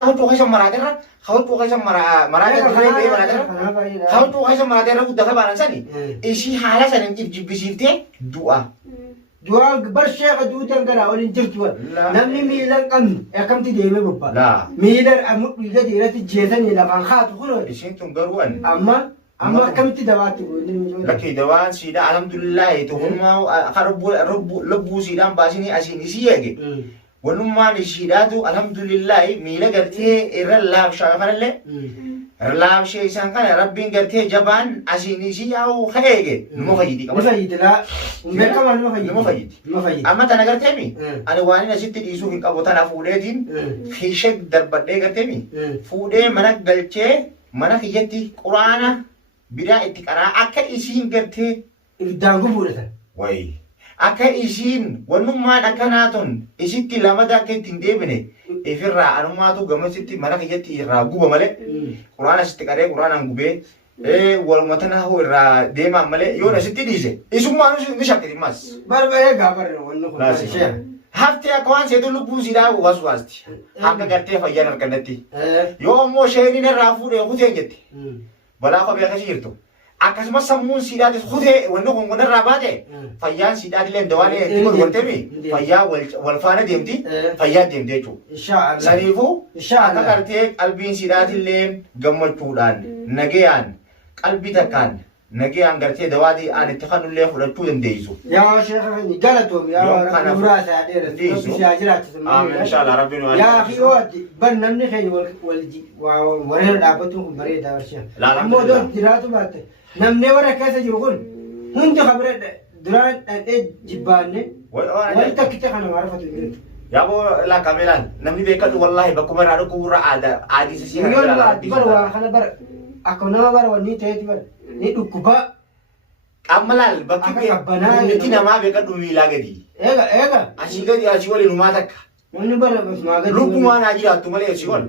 Kau tuh kasih maraterra, kau tuh kasih marater tuh maraterra, kau tuh kasih maraterra udah ke balan sani. Isi halah sani bisifte dua. Dua bersih ke dua yang kena orang tertua. Namni milan kam ti deme bapa. Lah. Milan amut milan dia ti jesan ni lakan khat kulo. Isi tunggaruan. Amma kam ti dawati. Laki dawan sida alhamdulillah itu humma karbu lebu sida basini asini siya gitu. ونما نشيداتو الحمد لله ميلا قرتي إرلا شايفان اللي إرلا شيء سان كان ربي قرتي جبان عشان شيء أو خيجي مفيدي مفيد لا كمان مفيد أما تنا قرتي مي أنا واني نسيت تيسو في كابوتانا فودين في شك درب ده قرتي مي فودي منك قلتي منك يجتي قرآن بدا اتكارا أكا إسين قرتي إردانغو بورتا واي Akka isiin wannummaan akkanaatun isitti lamada akka ittiin deebine ifirraa anumaatu gamasitti mana kiyyatti irraa guba malee quraana sitti qaree quraanaan gubee walumatan hoo irraa deemaan malee yoo nasitti dhiise isummaan ni shakkitimmas. Barbee gaafarre wanni kun ishee. Haftee akka waan seetu lubbuu siidhaa waasti akka gartee fayyaan argannatti yoo immoo shayiniin irraa fuudhee kuteen jette balaa kophee akkasii jirtu. Akkasumas sammuun siidhaatis kutee wanni kun irraa baate fayyaan siidhaatillee dawaan itti godhatemi fayyaa wal faana deemti fayyaa deemte jechuudha. Saniifuu akka gartee qalbiin siidhaatillee gammachuudhaan nagayaan qalbii takkaan nagayaan gartee dawaatii aan itti kanullee fudhachuu dandeessu. Yaa sheekha ni galatoom yaa muraasa dheeraa bishaa jiraachisa. Inshallah rabbiin waan. Yaa fi ooti bar namni keenya warreen dhaabbatuun kun bareedaa warshaa. Ammoo doon jiraatu baatte. Namni warra keessa jiru kun hundi kabira duraan dhadhee jibbaanne wali takkite kana maarfatu jiru. Yaaboo laakameelaan namni beekatu wallaahi bakkuma irraa dhuguu irraa aadii sisii kana jira. Bara waa kana bara akka nama bara wanni ta'eeti bara ni dhukkubaa. Qammalaal bakki humniti namaa beekadhu miilaa gadi. Eega. Asii gadi asii waliin uumaa takka. Namni bara basumaa gadi. Lubbumaan haa jiraattu malee asii wal.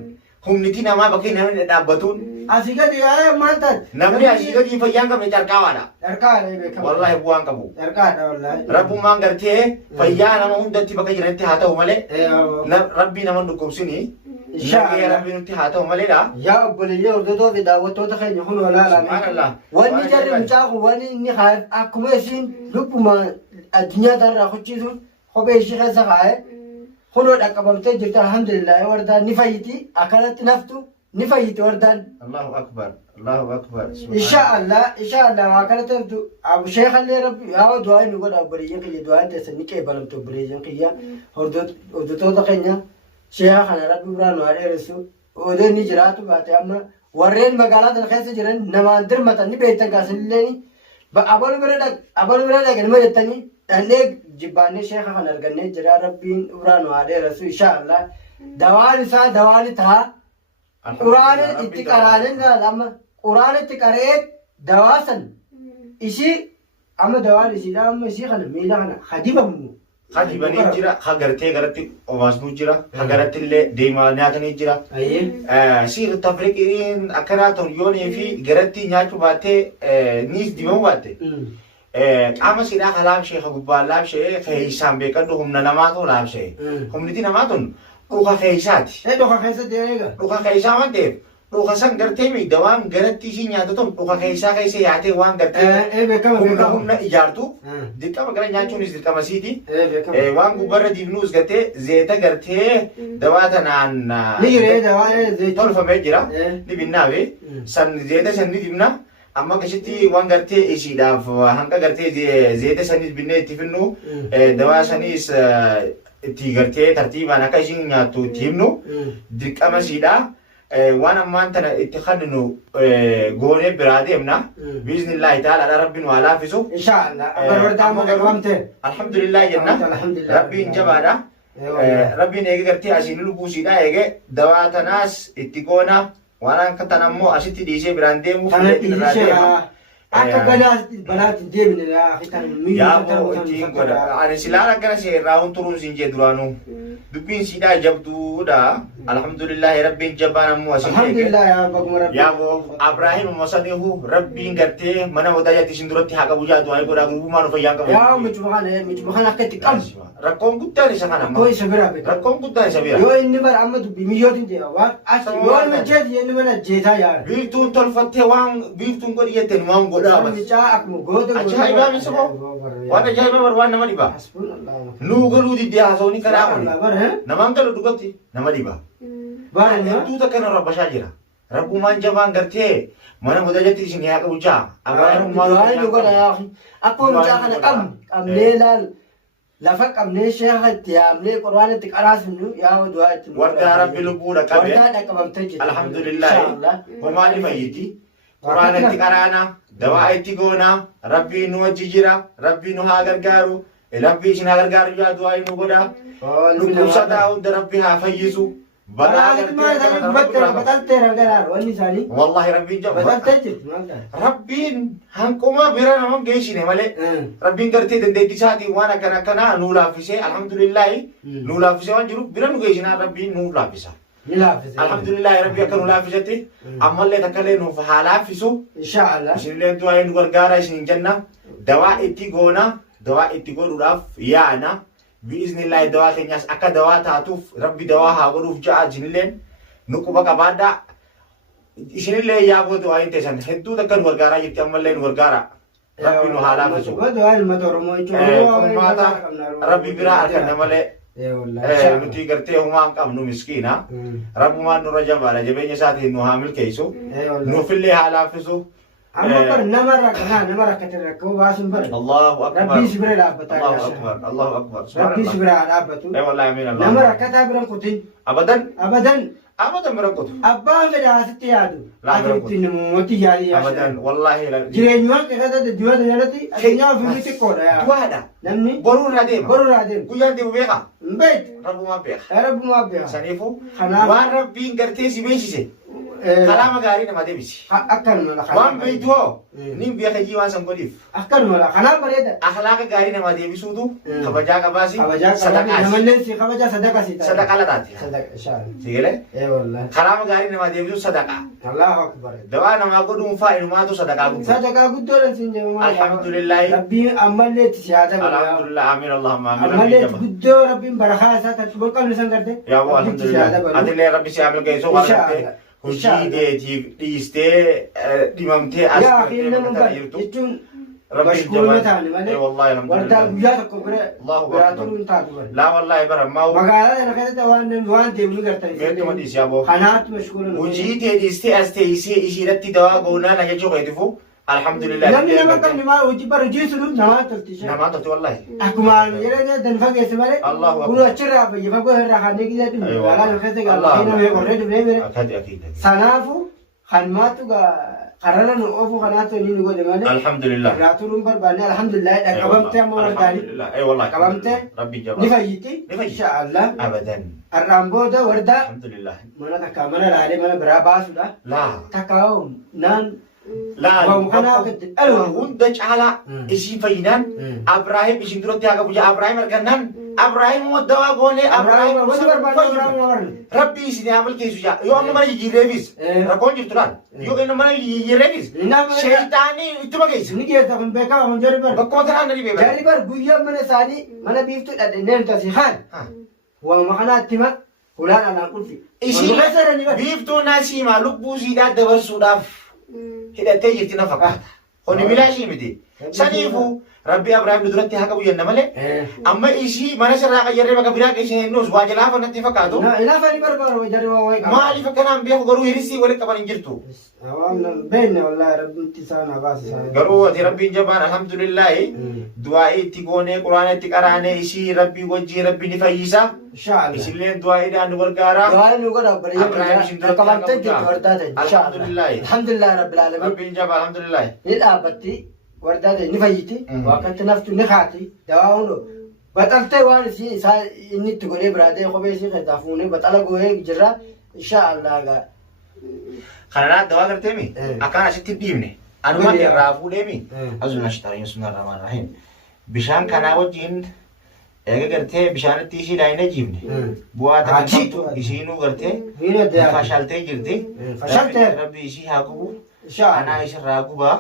Humniti namaa bakki namni dhaabbatuun. Asii gadi yaa maanta. Namni asii gadi fayyaan qabne carqaawaadha. Carqaadha beekamu. Wallaahi bu'aan qabu. Carqaadha wallaahi. Rabbummaan gartee fayyaa nama hundatti bakka jiranitti haa ta'u malee. Rabbii nama dhukkubsini. Nagaya rabbii nutti haa ta'u maleedha. Yaa obboleeyyee hordoftoota fi daawwattoota keenya kun walaalaa. Wanni jarri mucaa kun wanni inni kaa'e akkuma isiin lubbuma addunyaa irraa kuchiisuun kophee ishee keessa kaa'e kunoo dhaqqabamtee jirti alhamdulillah wardaan ni fayyiti akkanatti naftu. نفيت وردان الله أكبر الله أكبر إن شاء الله وكانت أبو شيخ اللي ربي هاو دعاء نقول أبو بريجين كي دعاء تسني كي بلم تو بريجين كي هردو تقينا شيخ أنا ربي برانو عليه رسول ودين نجرات وباتي أما ورين مقالات الخيس جرين نمان درمة نبيتن كاسن ليني أبو بردك نما جتني اللي جباني شيخ أنا رجعني جرا ربي برانو عليه رسول إن شاء الله دواني تها قرآن اتقاران لما قرآن اتقارات دواسن إشي أما دوال إشي لا أما إشي خنا ميلا خنا خديبة مو خديبة نيجرا خغرتي غرتي أواز نيجرا خغرتي اللي ديما نيات نيجرا سير التفريقين أكراتون يوني في غرتي نياتو باتي نيس ديمو باتي أما سيدا خلاب شيء خبوبا لاب شيء خيسام بيكادو هم نناماتو لاب شيء هم نتي ناماتون Dhuka keessaati. Dhuka keessatti eega. Dhuka keessaa waan ta'eef dhuka san gartee miidha waan garatti ishii nyaata ta'u dhuka keessaa keessa yaatee waan gartee humna ijaartu dirqama gara nyaachuunis dirqama siiti. Waan gubbarra diibnuus gartee zeeta gartee dawaa tanaan ni jiree dawaa zeeta tolfamee jira ni binnaafi san zeeta san ni dibna amma akkasitti waan gartee ishiidhaaf hanga gartee zeeta sanis binnee itti finnu dawaa sanis itti gartee tartiibaan akka ishiin nyaattu itti himnu dirqama siidha waan ammaan tana itti kanninu goonee biraa deemna biiznillaahi ta'ala rabbiin waa laafisu inshaallah barbaadaan garwamte alhamdulillah jenna rabbiin jabaadha rabbiin eege gartee asiin lubbuu siidha eege dawaa tanaas itti goona waan akka tan ammoo asitti dhiisee biraan deemuuf irraa deema Akka banaatti deemne kan yaa boo ittiin godha ani silaala gara seerraa hunturuun siin jee duraanuu dubbiin siidhaa jabduudha alhamdulillahi rabbiin jabaan ammoo asin alhamdulillah yaa baguma rabbi yaa boo Abrahiim masanihu rabbiin gartee mana wadaayatti isin duratti haqa bujaa du'aa godhaa gurgumaan of ayyaan qabu yaa michuma kana akka itti qabu rakkoon guddaan isa kana akkoo isa bira rakkoon guddaan isa bira yoo inni bara amma dubbii miyyootiin jee waan as yoo inni jeeti inni mana jeetaa yaa biiftuun tolfattee waan biiftuun godhi jettee waan godhaa bas micaa akkuma goota ajaa'ibaa misa boo waan ajaa'ibaa bar waan nama dhibaa nuu galuu diddee haasawni karaa oli namaan galu dhugatti nama dhibaa tuuta kana rabbashaa jira rabbumaan jabaan gartee mana wadaayatti isin haqa bujaa akkuma micaa kana qabnee laal lafa qabnee sheekha itti yaamnee quraan itti qaraasnu yaa du'aa itti wardaa rabbi lubbuudha qabe wardaa dhaqqabamtee jirti alhamdulillah homaa ni fayyiti quraan itti qaraana dawaa itti goona rabbii nu wajji jira rabbii nu haa gargaaru rabbii isin haa gargaaru yaa du'aa nu godha dhukkubsataa hunda rabbii haa fayyisu والله ربي ربين هنكما بيرنا هم جيشين مالي ربين قرتي دندي ساتي وانا كنا نولا فيسه الحمد لله نولا فيسه وان جروب بيرنا جيشنا ربين نولا فيسه الحمد لله ربي كانوا لا فيسه اما اللي تكلين في حالا فيسو ان شاء الله بسم الله دعاء نغرغارا شين جنة دواء اتي غونا دواء اتي غو راف يانا بإذن الله دواء كنياس أكا دواء تاتوف ربي دواء هاغروف جاء جنلين نكوبا كبادا إشن الله يابو دواء انتسان هدو تكن ورغارا يتعمل لين ورغارا ربي نحالا فسو ربي برا أركن نمالي نتي کرتے ہما ہم نو مسکینا رب ما نو رجب والا جبین ساتھ نو حامل کیسو نو فلي حالا فسو أما بر نمرة كتير كو باسم بر الله أكبر ربي سبر لابتا الله أكبر الله أكبر ربي سبر لابتو أي والله أمين الله نمرة كتاب ركوتين أبدا أبدا أبدا مركوت أبا فدا ستيادو لا مركوت موتي يالي أبدا والله لا جرينيوان كذا دجوا دجالتي أكينيا في ميتي كورا يا دوادا نمني برور هديم كويان دي بيخا بيت رب ما بيخ رب ما بيخ سنيفو خنا وان ربي كرتيسي بيشيسي كلام غاري نما دبيسي أكن ملا وان بيتو نيم بيخا جيوان سنقوليف أكن ملا خنا بريدا أخلاق غاري نما دبيسو دو خبجا كباسي صدقة نمني سي خبجا صدقة سي صدقة لا تاتي صدقة شان سيجله إيه والله كلام غاري نما دبيسو صدقة الله أكبر دوا نما قدوم فاين ما تو صدقة صدقة قدولا سنجي الحمد لله ربي أملي تسيادة الحمد لله آمين اللهم آمين أملي قدو ربي برخاء ساتر تبقى نسان کرتے يا ابو الحمد لله أدلة ربي سيعمل كيسو وارد هجي دي ديستي ديمامتي يا أخي نمبر يجون مشكور متعني مالي والله الحمد لله وردا وياك كبر الله براتون تاتو لا والله برا ما هو مقالة أنا كده وان ديبلو کرتا ميرتو ما ديس يا ابو خانات مشكور هجي دي ديستي استيسي إشيرتي دوا قونا نجيجو غيتفو الحمد لله نمني نما كم نما وجي بر وجي سلو نما تلتيش نما تلتي والله أكما يرى دنفع كيس مالي الله أكبر كلو أشرا بيجي فكوا هرخاني كذا تم ولا نخسر الله هنا بيقرر بيمر أكيد سنافو خانماتو قررنا نوقفو خاناتو نيجي نقول مالي الحمد لله راتولون برباني الحمد لله كبمت يا مور داري أي والله كبمت ربي جبار نفايتي إن شاء الله أبدا الرامبو ده وردا الحمد لله منا تكامل على منا براباسو ده لا تكاو نان لا ومخنا وندج على إشي فينان إبراهيم إشي دروتي أكا بوجا إبراهيم أركنان إبراهيم ودوا قولي إبراهيم ربي إشي نعمل كيسو جا يو أنا ما يجي ريبيس ركون جبتلان يو أنا ما يجي ريبيس شيطاني إتما كيس نيجي تكون بكا هم جربر بكون ترى نري بيبر جربر بويا من ساني من بيفتو الدنيا تسيخان ومخنا تما فلان أنا أقول في إشي بيفتو ناسي ما لبو زيدا دبر سوداف hidhattee jirti na fakkaata. Kuni milaashii miti. Saniifuu rabbi Abrahaam duratti haa qabu jenna malee. Amma ishii mana sirraa qayyarree bakka biraa qeessee hinnuus waa jalaafa natti fakkaatu. Ilaafa ni barbaadu jarri waa wayi qaba. Maaliif akkanaan beeku garuu hirisii walitti qaban hin jirtu. Beenne wallaahi rabbitti isaan habaasa isaan. Garuu ati rabbiin jabaan alhamdulillaahi du'aa'ii itti goonee quraana itti qaraanee ishii rabbii wajjii rabbi ni fayyisa. Isilleen du'aa'iidhaan nu gargaara. Du'aa'iin nu godha bareedaa qabamtee jirtu wardaate. Alhamdulillahi. Alhamdulillahi rabbil aalamiin. Rabbiin jabaa alhamdulillahi. Ni dhaabbatti wardaate ni fayyiti. Waaqatti naftu ni haati. Dawaa hundo. Baxaltee waan inni itti godhee biraatee kophee ishee keessaa fuunee baxala goohee jirra. Insha Allah gaa. Kanaan dawaa gartee mi? Akkaan asitti dhiibne. Anuma irraa fuudheemi. Azuna shitariin sunna rahmaan rahim. Bishaan kanaa wajjin eega gartee bishaanitti ishii laayina jiifne. Bu'aa takkifamtu ishiinuu gartee fashaltee jirti. Rabbi ishii haa gubu. Anaa isirraa gubaa.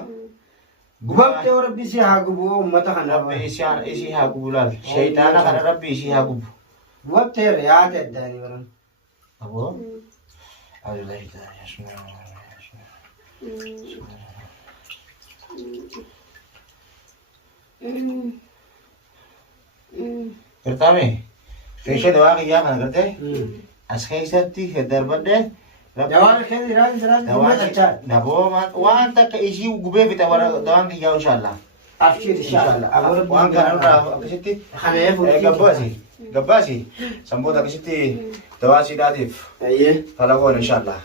Gubabtee rabbi ishii haa gubu uummata kana. Rabbi ishii haa gubu laal. Shayitaana kana rabbi ishii haa gubu. Gubabtee riyaate addaanii baran. Aboo. Abdullahi Pertame, feesha dawaa qiyyaa kana gartee as keessatti darbadde dawaan keessa jiraatu daboo waan takka ishii gubee fixa dawaan qiyyaa inshallah. Abshir inshallah. Waan kana irraa akkasitti gabbaasi samboota akkasitti dawaa siidhaatiif talagoon inshallah.